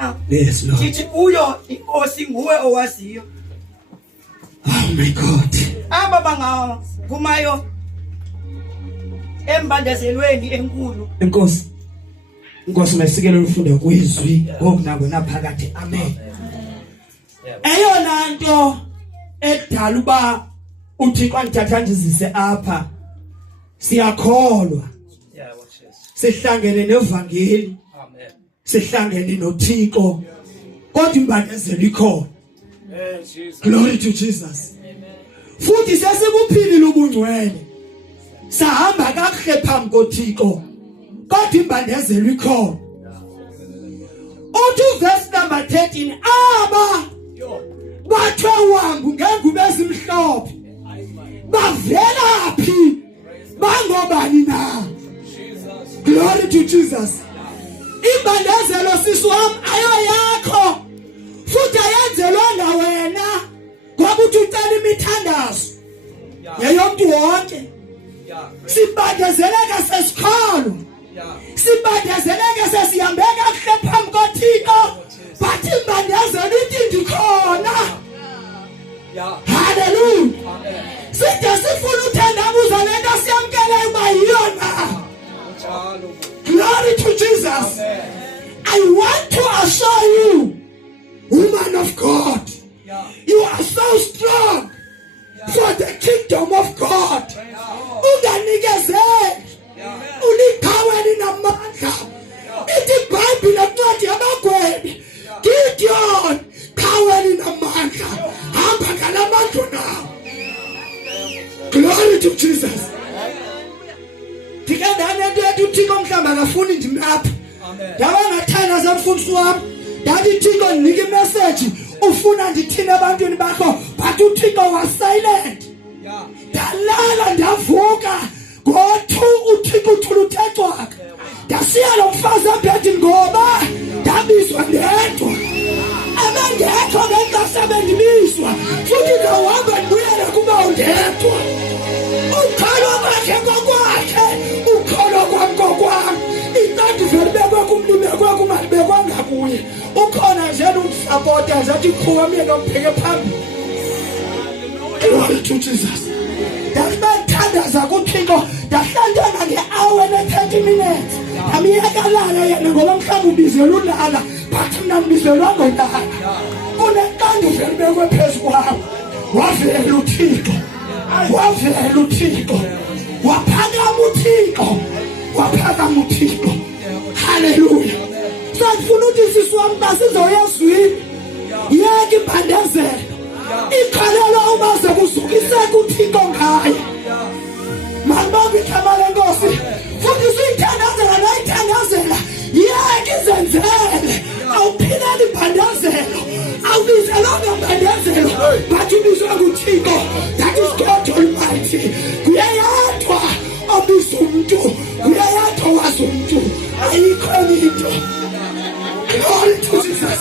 Yes, Lord. Kithi uyo inkosi nguwe owaziyo. Oh my God. Aba banga kumayo embandezelweni enkulu. Inkosi. Inkosi mayisikele ufunde kwizwi ngokunabo naphakathi. Amen. Eyona nto edala uba uThixo andithatha ndizise apha siyakholwa. Sihlangene nevangeli. Amen. Sihlangene noThixo. Kodwa imbandezelo ikhona. Glory to Jesus. Futhi sesikuphilile ubungcwele. Sahamba kakuhle phambi koThixo. Kodwa imbandezelo ikhona. Uthi verse number 13 aba bathwe wambu ngengubo ezimhlophe. Bavela phi? Bangobani na? Glory to Jesus. Imbandezelo sisi wami ayo yakho. Futhi ayenzelwanga wena ngoba uthi ucela imithandazo yeyomntu wonke. Sibandezeleka sesikhalo. Sibandezeleka sesihambeka kuhle phambi koThixo. Bathi imbandezelo ithi ndikhona. Hallelujah. Side sifuna uthandabuza lento siyamkele uba yiyona. Glory to Jesus. I want to assure you, woman of God, you are so strong for the kingdom of God. Unganikezeli, uliqhaweni namandla. Ithi iBhayibhile encwadi yamagwebi, Gideon qhaweni namandla, hamba ngalamandla nawo. Glory to Jesus. Ndikandane nto uThixo mhlamba akafuni ndimapha. Yaba ngathana zamfundisi wami. Ndathi uThixo nike imessage ufuna ndithini ebantwini bakho, but uThixo was silent. Ndalala ndavuka ngo2 uThixo uthula uthexwaka. Ndasiya lo mfazi aphethe ngoba ndabizwa ndedwa. Abangekho ngenkasabe ndibizwa futhi ngawahamba ndibuyela kuba undedwa. Ukholo kwakhe kokwakhe, ukholo kwami kokwami. Inqandu velibekwe kumlibekwe kumalibekwa ngakuye. Ukhona nje umsupporter zathi qhuba myeke umpheke phambili. Glory to Jesus. Ndabanthandaza kuThixo, ndahlangana nge-hour ne-30 minutes. Amyekalala yena ngoba mhlawumbe ubizela ulala, but mina ngibizelwanga ulala. Kunenqandu velibekwe phezu kwami. Wavela uThixo. Wavela uThixo. Waphakama uThixo. Waphakama uThixo. Hallelujah. Sifuna ukuthi sisi wami basizoyezwini. Yeke imbandezelo. Ikhalelo umaze kuzukiseka uThixo ngayo. Mambonga igama lenkosi. Futhi siyithandazela nayithandazela. Yeke izenzele. Awuphilele imbandezelo. Awubizelanga imbandezelo. Bathi ubizwa nguThixo. That is God Almighty. Kuyayadwa obiza umuntu. Kuyayadwa wazi umuntu. Ayikho into. Glory to Jesus.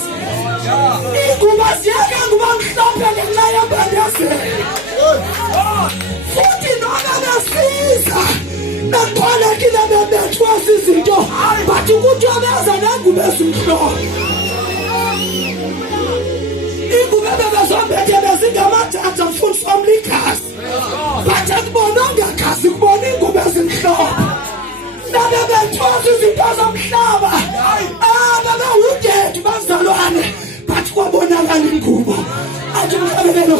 Inguba ziyaka nguba mhlophe ngenxa yembandezelo. Futhi noma besiza beqhalekile bebethwa izinto, but ukuthi abeza nengubo ezimhlophe. Ingubo bebezombethe bezingamathatha mfundisi wamlikhasi. But akubonanga khasi kubona ingubo ezimhlophe. Nabebethwa izinto zomhlaba. Babewudethu bazalwane. But kwabonakala ingubo. Athi umhlabelelo